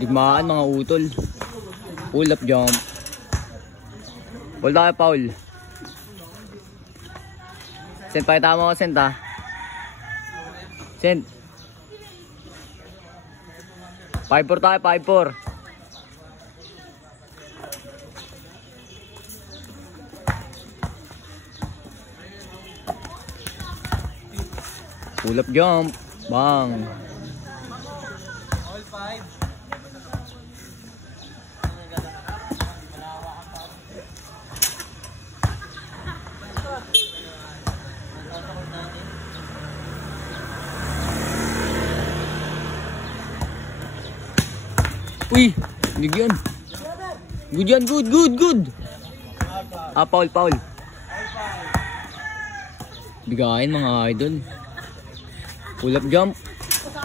Digmaan mga utol. Pull up jump. Ball tayo, Paul. Send, pakita mo ako, Send ha. Send. 5-4 tayo, 5-4. Pull up jump. Bang. All 5. Uy, hindi yan. Good yan, good. Ah, Paul. Bigayin mga idol. Pull up jump.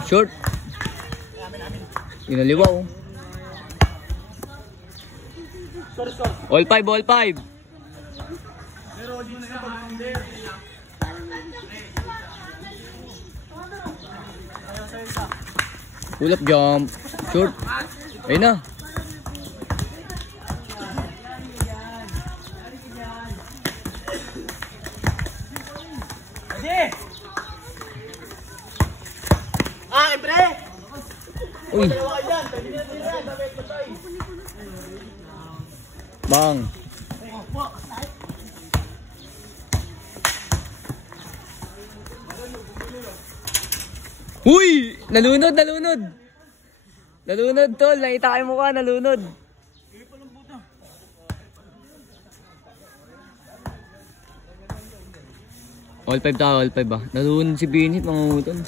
Short. Inaliwa oh. All 5. Pull up jump. Short. Ayun na. Pre! Uy. Bang. Uy! Nalunod. Nalunod tol. Nakita kayo mukha, nalunod. All 5 tayo, all 5 ba? Nalunod si Binit mga utol.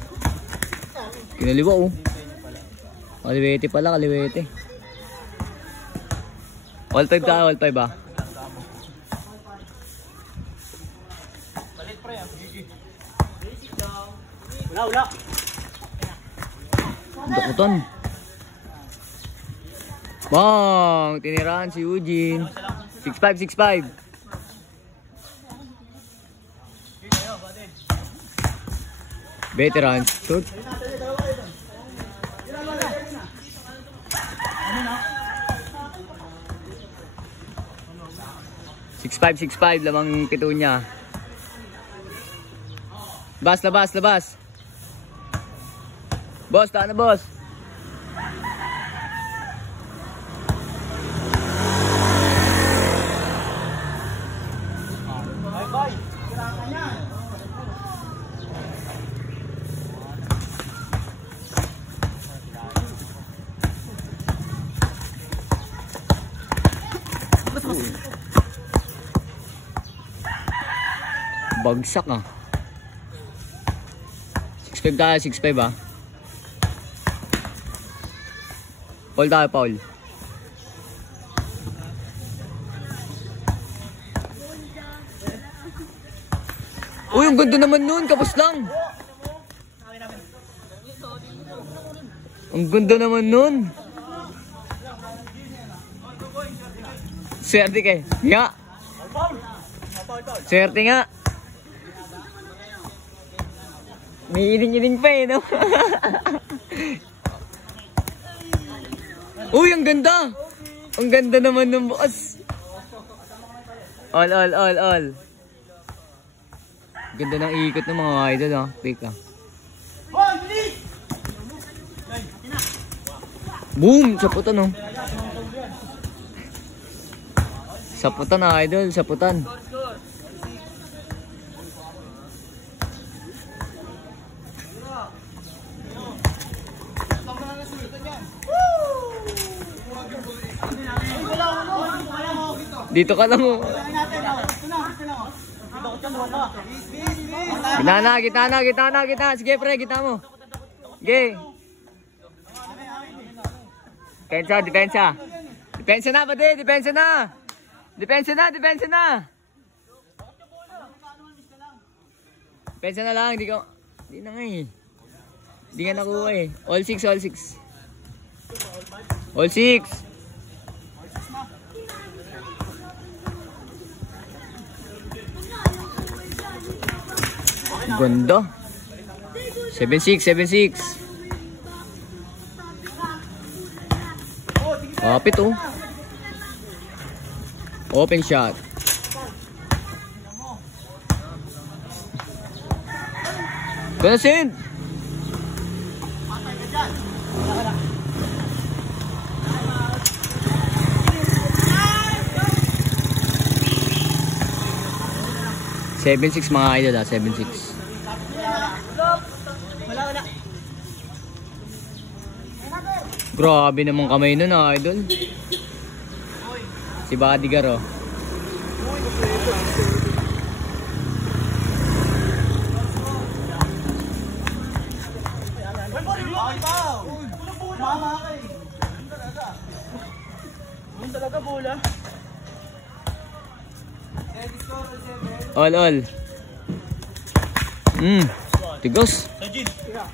Kinaliwa oh. Kaliwete pala, kaliwete. All 5 tayo, all 5 ba? Palit pre, wala. Dakutan. Bang! Tinirahan si Eugene. 6-5. Veteran. Short. Six five lamang pito niya. Labas. Boss, taan na boss. Bye. Kailangan niya. Bagsak ah. 6-5 tayo, 6-5 ah. Paul tayo, Paul. Uy, ang ganda naman nun, kapos lang. Ang ganda naman nun. Swerte kay. Nga. Swerte nga. May iling pa eh, no? Uy, ang ganda! Ang ganda naman ng boss. All. Ganda ng ikot ng mga idol, ha? Pick, ha? Boom! Saputan, oh. Saputan, ha, idol. Saputan. Dito ka lang oh. Gitna. Sige pre, gitna mo. Sige. Depensa. Depensa na, pati. Depensa na lang. Hindi na nga eh. Hindi nga nakuha eh. All 6. All 6. Ganda. 7-6. Kapit oh. Open shot. Consent. Seven six mga idol ha, 7-6. Wala. Grabe naman kamay nun ha, idol. Si Bodyguard oh. Yun talaga bola. All. Tigos.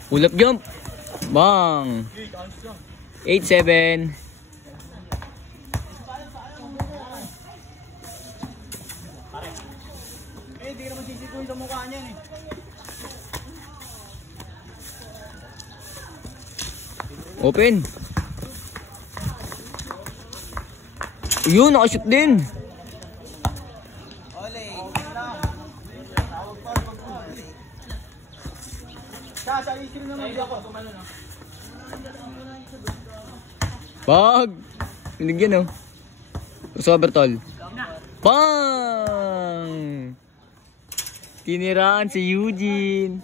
Pull up jump. Bang. 8-7. Di naman sisikuin sa mukha niyan eh. Open. Yun, nakashoot din. Sa isip naman di ako. Bag. Pinigyan oh. Crossover tol. Bang! Kiniraan si Eugene.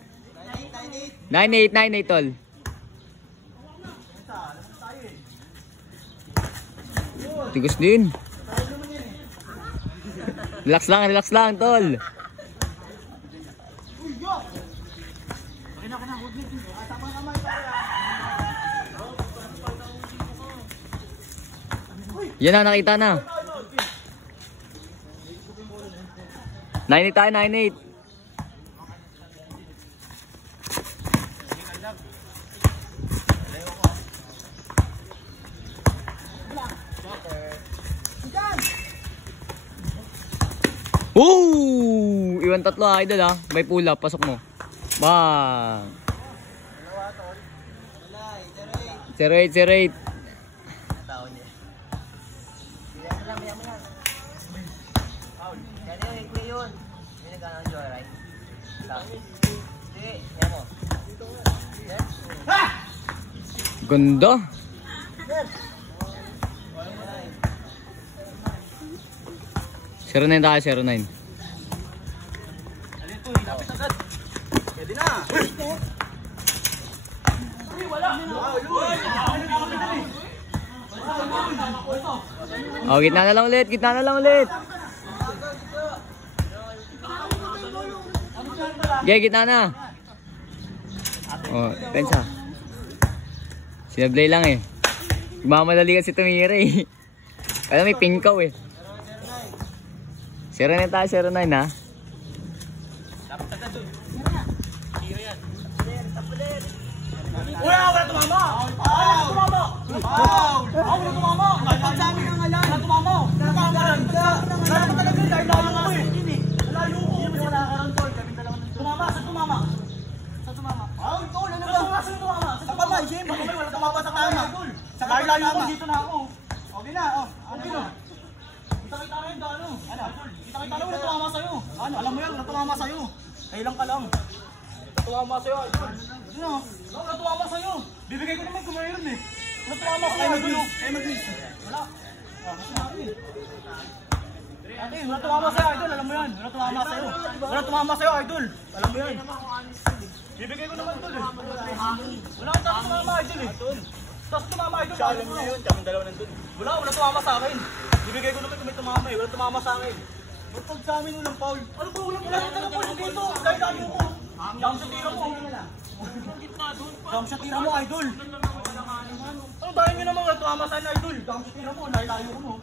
9-8 tol. Tigos din. Relax lang tol. Yan na, nakita na. 9-8 tayo, 9-8. Iwan tatlo idol ha. May pull up, pasok mo. Bang. 0-8. Ganda. Zero 9 tayo, 0-9. Pwede na. Oh, gitna na lang ulit. Okay, gitna na. Oh, pensa. Sinablay lang eh. Mamadali kasi tumira eh. Kaya may pinkaw eh. 0-9 tayo, 0-9 ha. Wala tumama! Wala tumama! Nagpagsabi ka nga lang! Wala tumama! Wala talaga dahil layo ako eh! Layo ko! Wala ka rin tol! Tumama! Saan tumama? Ay, tol! Ano ba? Saan tumama? Sa kamay! Siyempre! Wala tumama sa tama! Dahil layo ko! Dito na ako! Okay na! Okay na! Kita-kita na yun! Ano? Kita-kita na! Wala tumama sa'yo! Alam mo yan! Wala tumama sa'yo! Kailang ka lang! Tumama sa'yo, idol. Wala tumama sa'yo. Bibigay ko naman kung mayroon eh. Wala tumama sa'yo, idol. Mag-miss. Wala. Ate, wala tumama sa'yo, idol. Alam mo yan. Wala tumama sa'yo. Wala tumama sa'yo, idol. Alam mo yan. Bibigay ko naman, idol eh. Wala kang tumama, idol eh. Tapos tumama, idol. Alam mo yun. Tsaka dalawa nandun. Wala tumama sa akin. Bibigay ko naman kung may tumama eh. Wala tumama sa akin. Ba't pag sa amin walang foul? Ano ba walang foul dito? Dahil layo ko. Dam sa tira mo. Dam sa tira mo, idol. Ano dahil nyo naman wala tumama sa akin, idol? Dam sa tira mo. Dahil layo ko mo.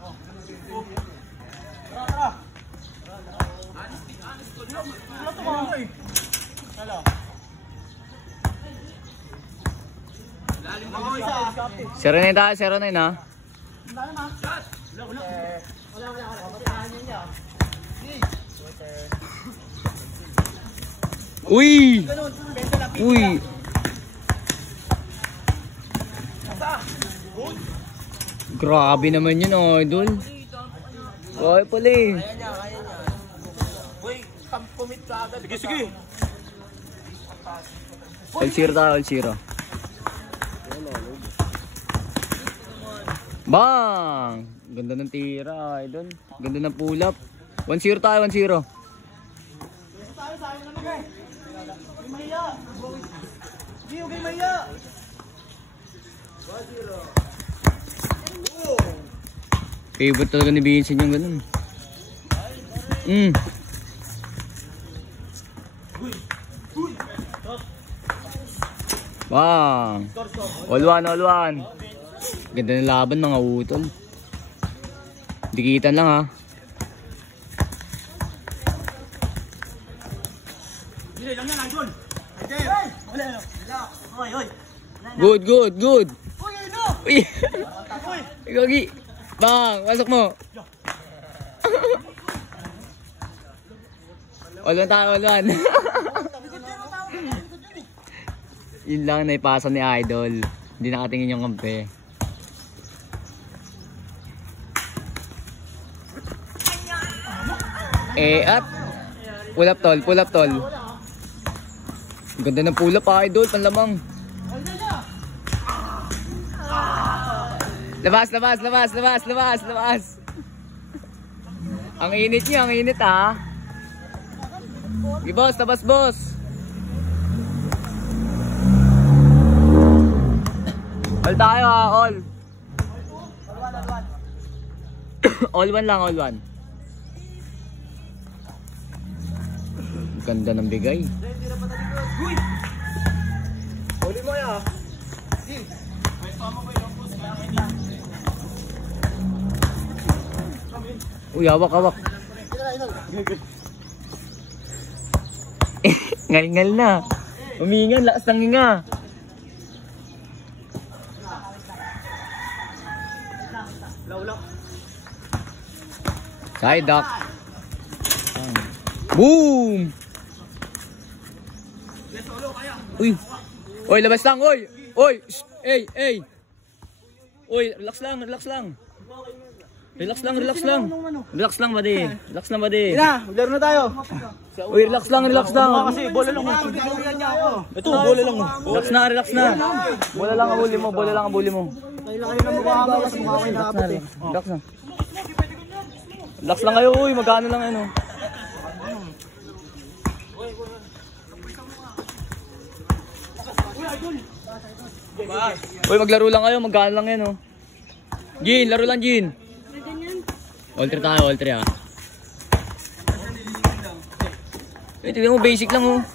Tara. Wala tumama eh. Wala. 0-9 tayo, 0-9 ha. Uy! Grabe naman yun, idol. Kaya pala eh. Uy, pumit ka agad. Sige, sige. All zero tayo, all zero. Bang! Ganda ng tira, idol. Ganda ng pull up. 1-0 tayo, 1-0. Tayo, sayang naman eh. Huwag mahiya. Hindi, huwag mahiya. 1-0. Favorite talaga ni Vincent yung ganun. Bang! All one. Ganda ng laban mga utol. Dikitan lang ha. Hindi lang yan, idol. Wala. Good. Uy, ano? Uy! Gagi! Bang! Pasok mo! All one. Yun lang naipasa ni Idol. Hindi nakatingin yung kampe. At pull up tol. Ganda ng pull up Idol, panlamang. Labas. Ang init niya, ha. Sige boss, labas boss. All tayo ha, all. All one. Ganda ng bigay. Huli mo ya. Uy, hawak. Ngal na. Humingan, lakas ng hinga. Side duck. Boom! Uy, labas lang, oy! Hey! Uy, relax lang. Relax lang, buddy. Ina, maglaro na tayo. Uy, relax lang. Kasi bola lang. Ito, bola lang. Relax na. Bola lang ang huli mo. Kailangan na mukha kasi mukha kayo nakapit eh. Relax na. Relax lang kayo, uy. Magkano lang ano. Uy, maglaro lang kayo. Magkano lang yan, oh. Gin, laro lang, Gin. All 3 tayo, all 3 ha. Tignan mo, basic lang, oh.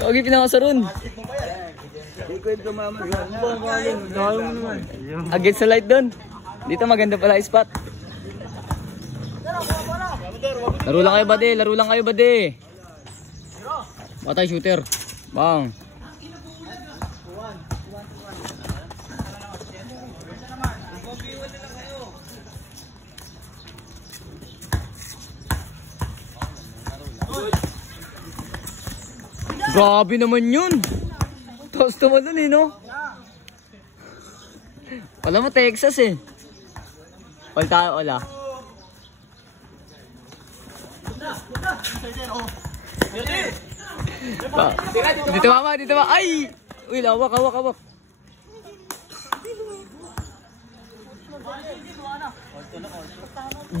Lagi pinakasaron. Against sa light doon. Dito maganda pala spot. Laro lang kayo, bade. Batay shooter. Bang. Grabe naman yun. Tapos naman eh, no? Alam mo, Texas eh. All tayo, all ah. Dito ba? Ay! Uy, hawak.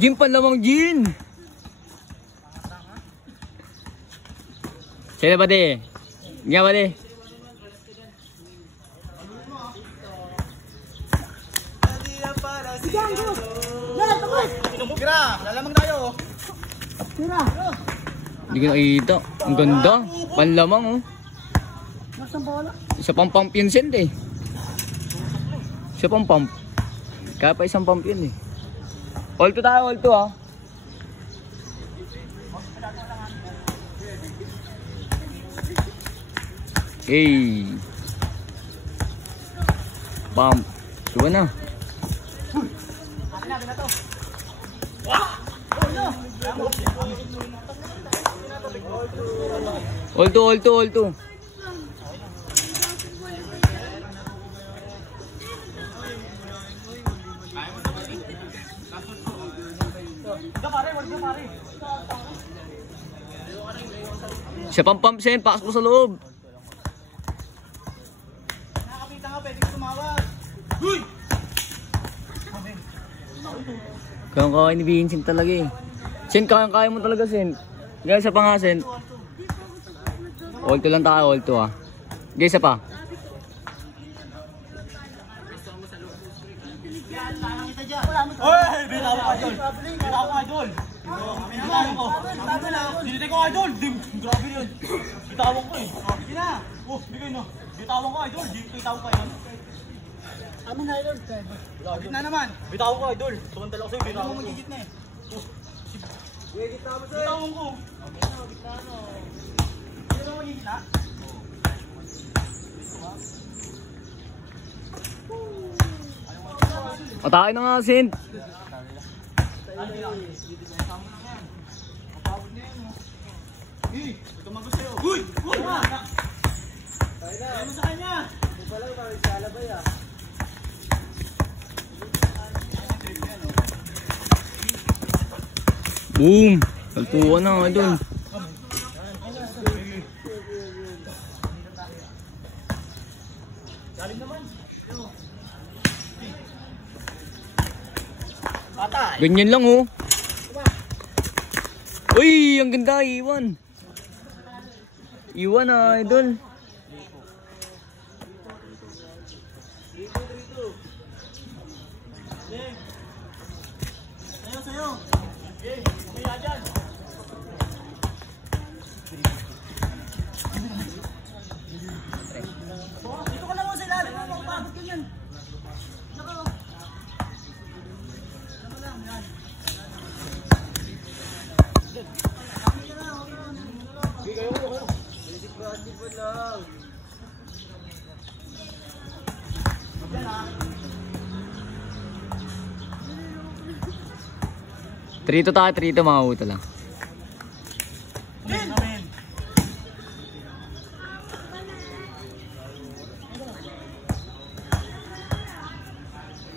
Gin pa lamang, Gin. Sila ba de? Nga ba de? Tira, lalamang tayo. Tira. Hindi ko nakikita. Ang ganda. Panlamang oh. Isa pang pump yun send eh. Isa pang pump. Kaya pa isang pump yun eh. All to tayo, all to ha. Hey. Pump. Suwa na. All two. Wag ka pare. Siya pang pump sen, pakas mo sa loob. Nakakapita nga, pwede ka tumawag. Huy! Kaya ni Vincent talaga eh. Sen, kaya mo talaga Sen. Guys, isa pa nga Sen. All two lang tayo, all two ah. Guys, isa pa. Hoy! Bitawan ka, idol! Bitawan ka, idol! Bitawan ko! Dinitay ko, idol! Grabe yun! Bitawan ko eh! Sige na! Oh, bigay na! Bitawan ko, idol! Bitawan ko, idol! Amin na, idol! Git na naman! Bitawan ko, idol! Sumantala ko sa'yo, bitawan ko! Hindi mo magigit na eh! Bitawan ko! Hindi mo magigit na? Atake na nga Sen. Tumagos sa'yo! Uy! Uy! Kaya mo sa kanya! Ito pala yung parang salabay ah! Boom! Kaltuwa na idol. Galing naman! Patay! Ganyan lang oh. Uy, ang ganda, iwan. Iwan ah, idol. Sa'yo! Kaya dyan! Dito ka lang mo sa ilalim mo, makapagod ka yan! Naka! Naka lang, yan! Basketball lang! Yan ah! 3-2 tayo, 3-2 mga uta lang. Din! Amen!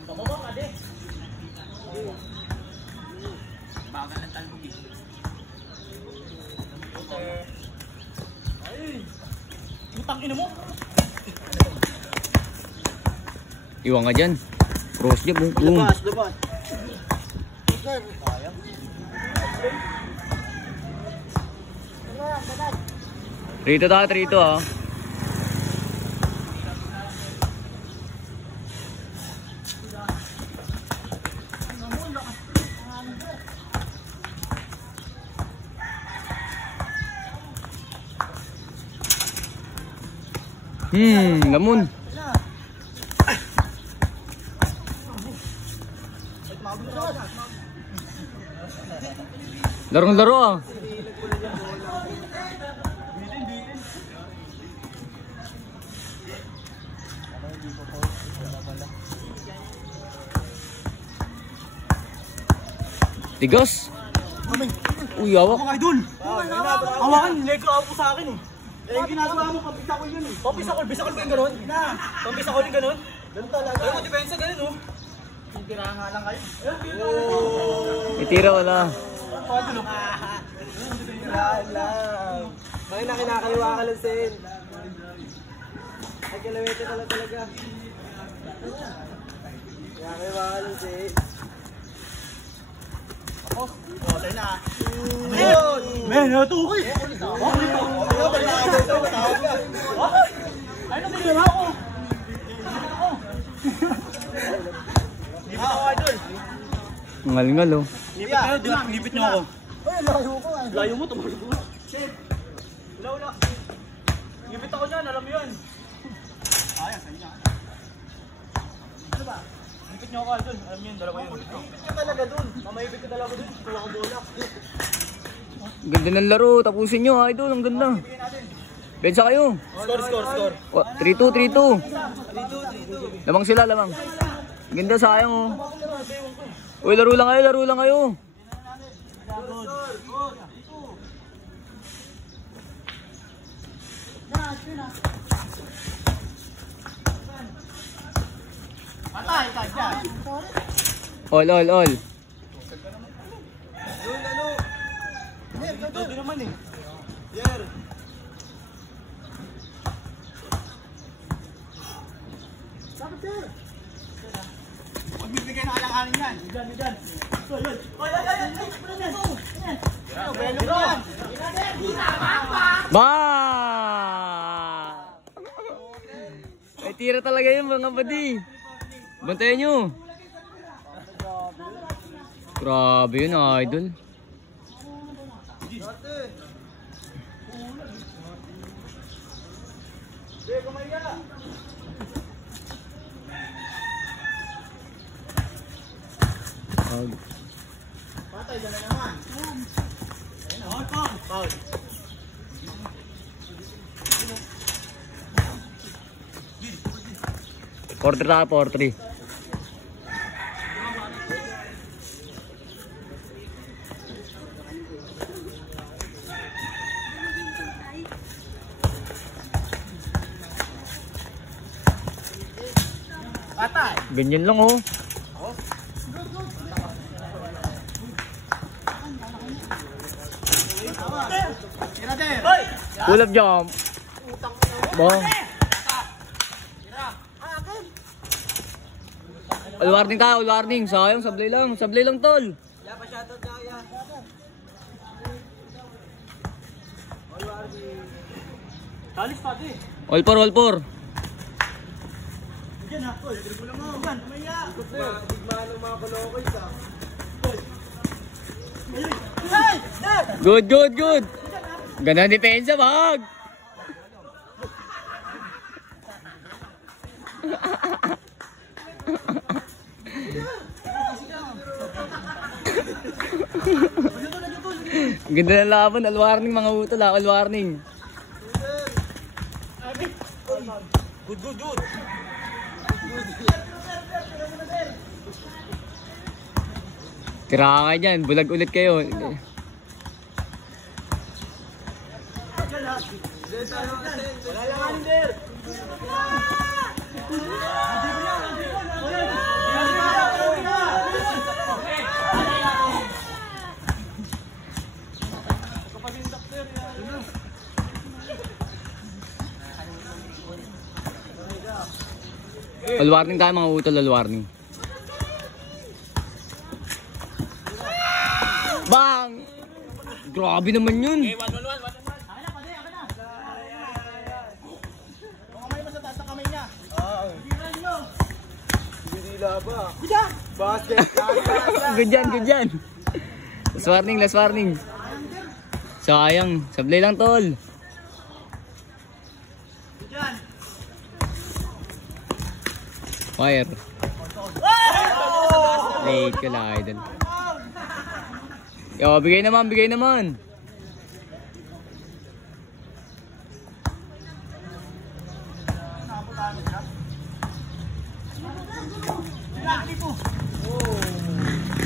Pababa ka din! Bagal ng talbog eh. Ay! Utang ina mo! Iwan nga dyan. Cross jab oh. Boom. Labas! 3-2 tayo, 3-2 ah. Lamon. Larong-laro ah. Tigas. Uy, hawak. Mga idol! Hawakan, leg ko ako sa akin eh. Eh, ginagawa mo, pampisakol yun eh. Pampisakol ba yung gano'n? Pampisakol yung gano'n? Ganun talaga. Pero depensa ganun oh. Tira nga lang kayo. Itira wala. Paano? Tira lang. Bakit na kinakaliwa ka lang, Sen? Ay, kalawete ka lang talaga. Kinakaliwa ka lang, Sen. Oh, tayo na. Men, ito ko eh. Ay, nabigyan ako. Lipit ako, idol. Ngal-ngal oh. Lipit kayo, lipit nyo ako. Ay, layo ko. Layo mo, tumalog mo. Shit. Wala. Lipit ako dyan, alam mo yun. Ayos, ayun na. Ano ba? Lipit nyo ako, idol. Alam nyo yun, dalawa yun. Lipit ka talaga dun. Mamayipit ka talaga dun. Kuha ko bola. Ganda ng laro. Tapusin nyo idol. Ang ganda. Bensa kayo. Score. 3-2. Lamang sila, lamang. Ganda, sayang oh. Uy, laro lang kayo. Patay, dyan. All. Ito naman eh. Huwag bibigay ng alang-aling yan. Diyan. Ba! Ay, tira talaga yun mga buddy. Bantayan nyo. Grabe yun, idol. Patay, dala naman. Foul. Portrait na, portrait. Patay. Ganyan lang oh. Pull up jump. Bong. All warning tayo, all warning. Sayang, sablay lang tol. Talis pati. All for. Diyan ha, tol. Dribble lang mo. Diyan, tumaya. Digmaan ng mga kolokoy sa. Good. Ganda depensa, bag. Ganda ng laban, all warning mga utol ha, all warning. Good. Tira kayo dyan, bulag ulit kayo. Wala lang under. All warning tayo mga utol, all warning. Bang! Grabe naman yun. Okay, 1-1. Kamay mo sa taas ng kamay niya. Oo. Birila ba? Bijan! Basket. Good yan. Last warning. Sayang, sablay lang tol. Bijan! Fire. Late ka lang, idol. Yo, bigay naman.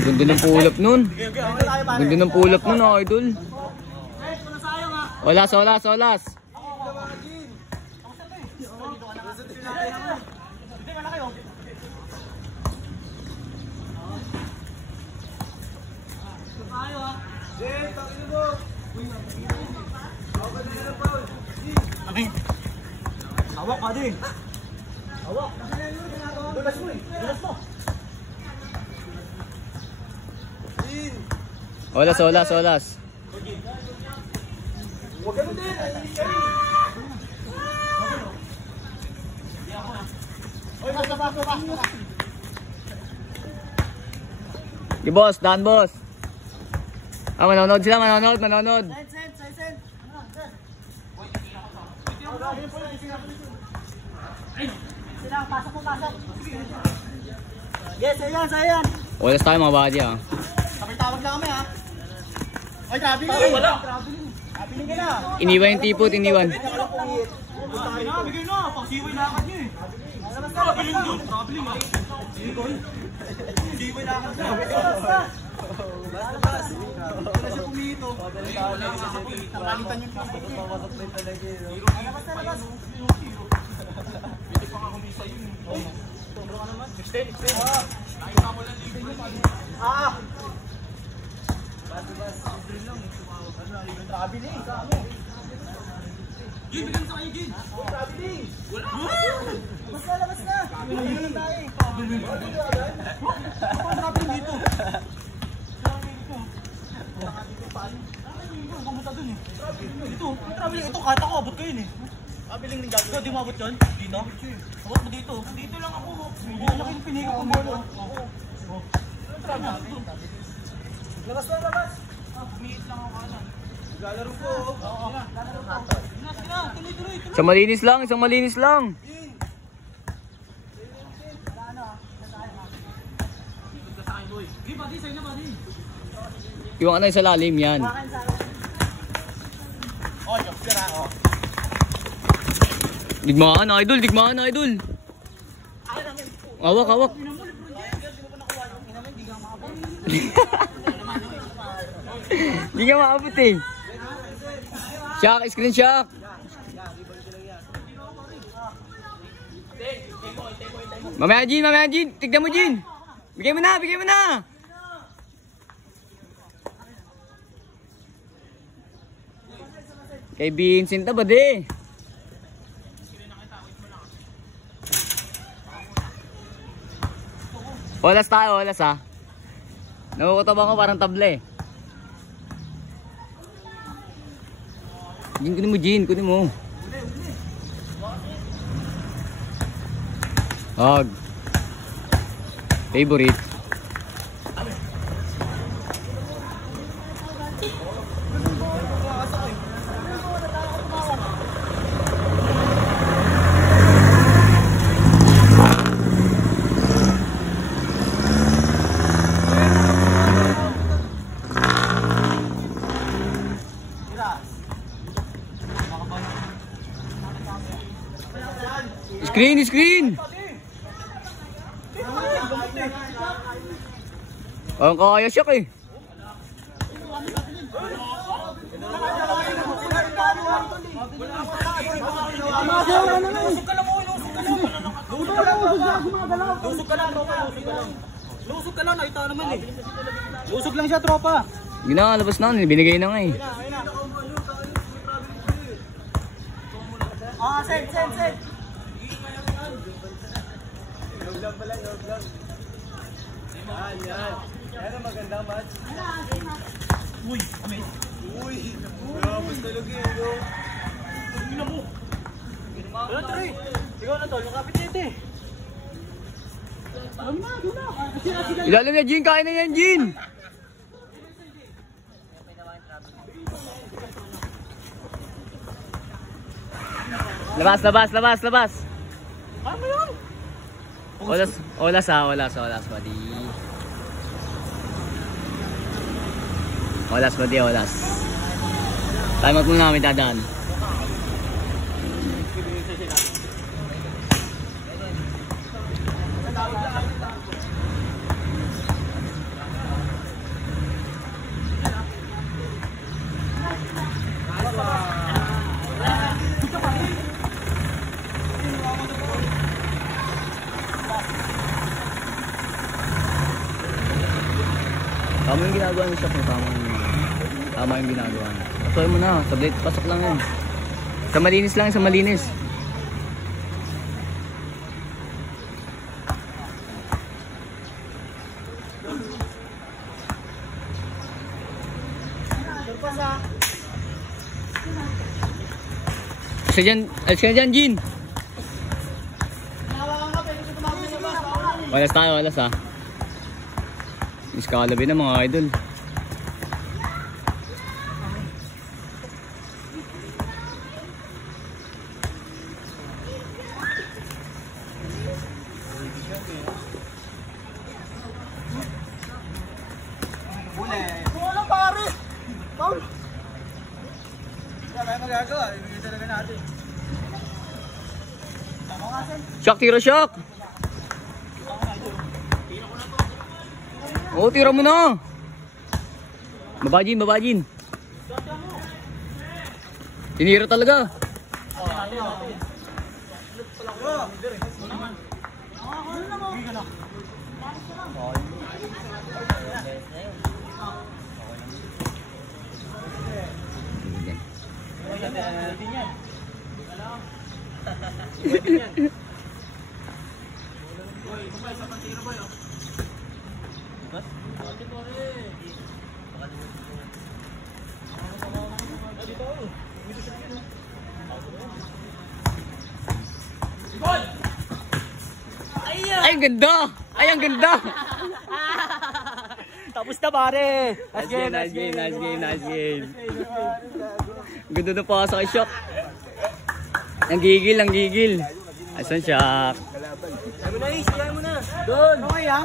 Ganda ng pull-up nun. Idol. Olas. Hawak ka din. Hawak. Dulas mo. Olas. Huwag ganun din. Oy, basta. Di boss, daan boss. Manonood sila, manonood. Send. Sila, pasok. Yes, ayan. Olas tayo mga buddy ah. Tawag lang kami ha. Ay, traveling. Wala. Traveling ka na. Iniwan yung tipot. Bigay na. Pagsiway lakad niyo eh. Traveling doon. Siway lakad niyo. Bas. Wala siya pumito. Wala siya pumito. Nakalitan yung pumito. Papasok na talaga yun. Labas. Hindi pa nga kumisa yun. Sobra ka naman. Extend. Nakita mo lang libre yung Bas. Libre lang. Libre traveling. Jin, bigyan sa kayo, Jin. Traveling. Wala. Labas na. Bigyan lang tayo. Ako traveling dito. Pumunta dun eh. Dito, traveling ito, kata ko, abot ko yun eh. Traveling ng gagawin. Di umabot yun? Dito? Abot mo dito. Dito lang ako. Hindi na kayo pinigil ko mo. Labas. Umiit lang ako kanan. Lalaro ko. Tuloy. Isang malinis lang. Yung ano sa lalim yan. Sira ako. Digmaan idol. Hawak. Hindi nga maabot eh. Screen shock. Mamaya Jin. Tignan mo Jin. Bigay mo na. Kay Vincent ba de? Olas ha. Nakukutabang ko parang table. Jin, kunin mo. Hog. Favorite. Screen. Ang kaya siya eh. Lusog ka lang, nakita naman eh. Lusog lang siya, tropa. Ginalabas na, binigay na nga eh. Send. Yan. Yan ang magandang match. Uy, amin. Grabe talaga yun. Tingnan mo. Wala tuloy. Ikaw na tol, nakapit nito eh. Ilalim na Jin, kain na yan Jin. Labas. Ano yun? Olas buddy. Olas. Timeout muna namin dadaan. Tama yung ginagawa niya siya kung tama yung ginagawa niya. Pasuhin mo na, tablet, pasok lang yan. Sa malinis. Alis ka dyan, Jin. Walas ha. Iskalabi na mga idol. Wala pare. Paul. Wala tayong magagawa. Ibigay talaga natin. Shock. Oo, tira mo na. Babajin, babajin. Tinira talaga. Ay, ang ganda! Ay, ang ganda! Tapos na pare. Nice game, nice game, nice game, nice game. Ganda na pa sa shot. Ang gigil, ang gigil. Asan siya? Kaya mo na, Ace. Kaya mo na. Doon. Okay, ha?